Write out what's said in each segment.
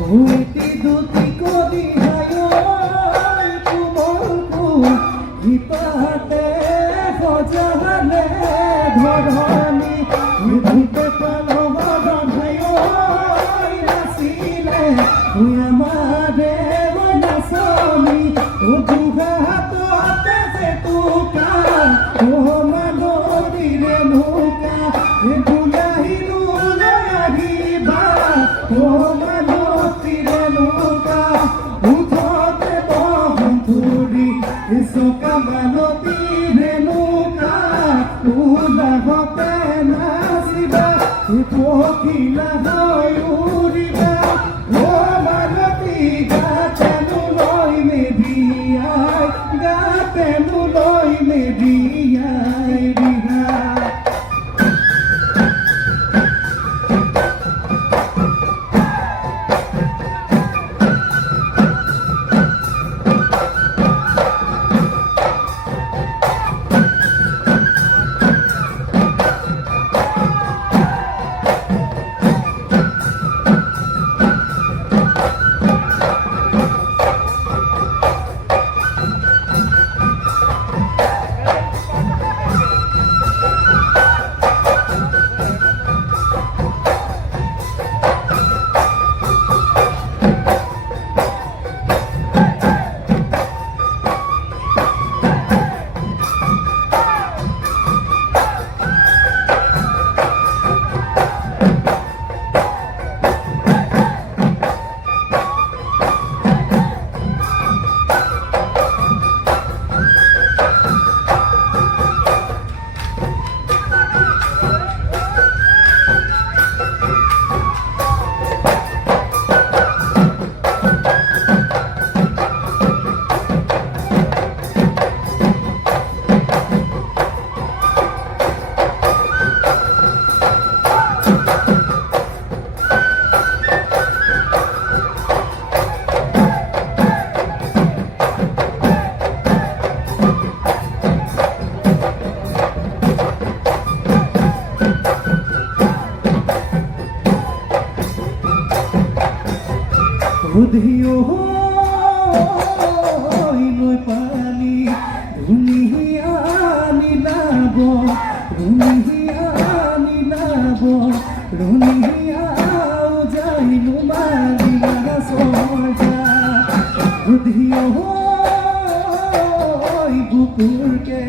Witty দুটি করি হায় তুমলকু হিপাতে সজালে ধরনি ভূতে পালো বদন হায় নাচিলে তুই আমারে নাচনি ও দুহাততে যে তোকা ও মানবীরে মুকা বুলাহিনু লাগিবা ও মানবীরে মুকা উঠতে বন্ধুরি সোকা মানবীরে মুকা উলাহতে নাচিবা পখিলা হয় উড়িবা ও মানবী গাতেনু লই মেদিয়াই গাতেনু লই মেদিয়াই রিহা বুধিও নৈ পানি ধুনিয়া নীলাব ধুনিয়া নীলাব রুনিয়া যাইনু মারিয়া সজা বুধিও বুকুরকে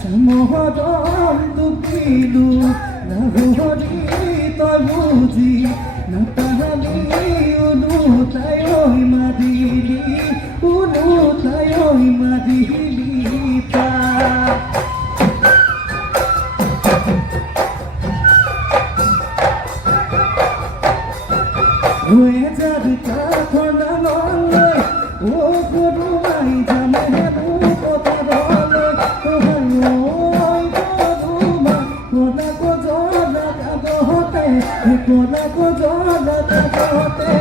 সমহদন দুপিলু নাহরি তই বুঝি নাতাহালি তাই মাদিলি উনু তাই মাদিলি তা হয়ে যাবে কাঠনা নলে ও গরু মাই জানে হেবু কথা বলে ওই গরু মা কোনা কো জলা কাগতে কোনা কো জলা কাগতে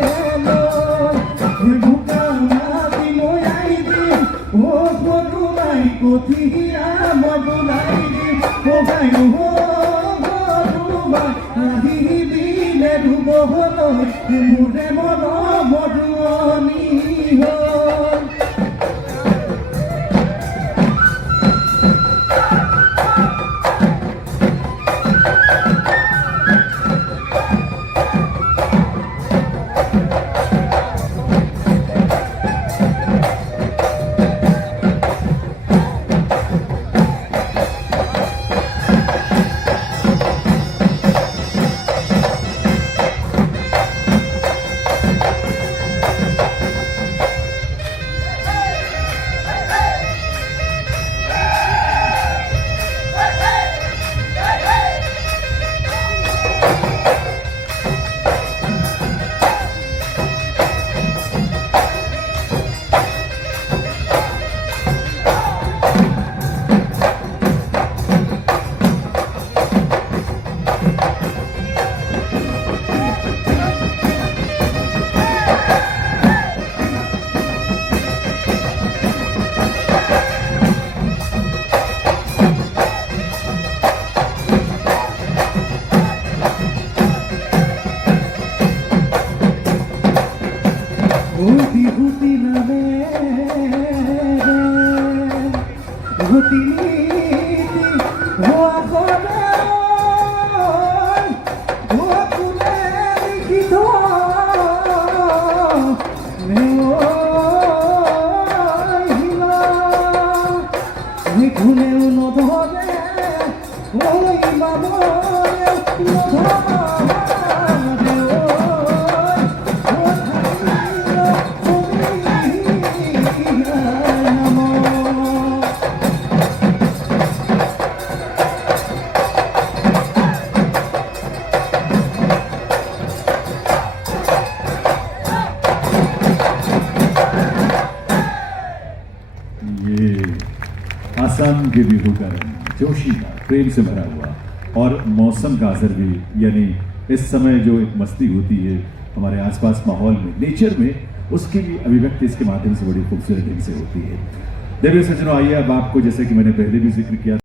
কোথিয়া মগুলাই ও ভাই ও গরুমা আহিবিলে ধুব হল মুরে মন মধুয়নি হল হুতি নামে হুতি নীতি হোয়া করে হোয়া কুলে লিখিত খুলেও নধরে ওই বাবরে आसाम के बिहू का रंग जोशीला प्रेम से भरा हुआ और मौसम का असर भी, यानी इस समय जो एक मस्ती होती है हमारे आसपास माहौल में, नेचर में, उसकी भी अभिव्यक्ति इसके माध्यम से बड़ी खूबसूरत ढंग से होती है। देवी सज्जनों, आइए अब आपको, जैसे कि मैंने पहले भी जिक्र किया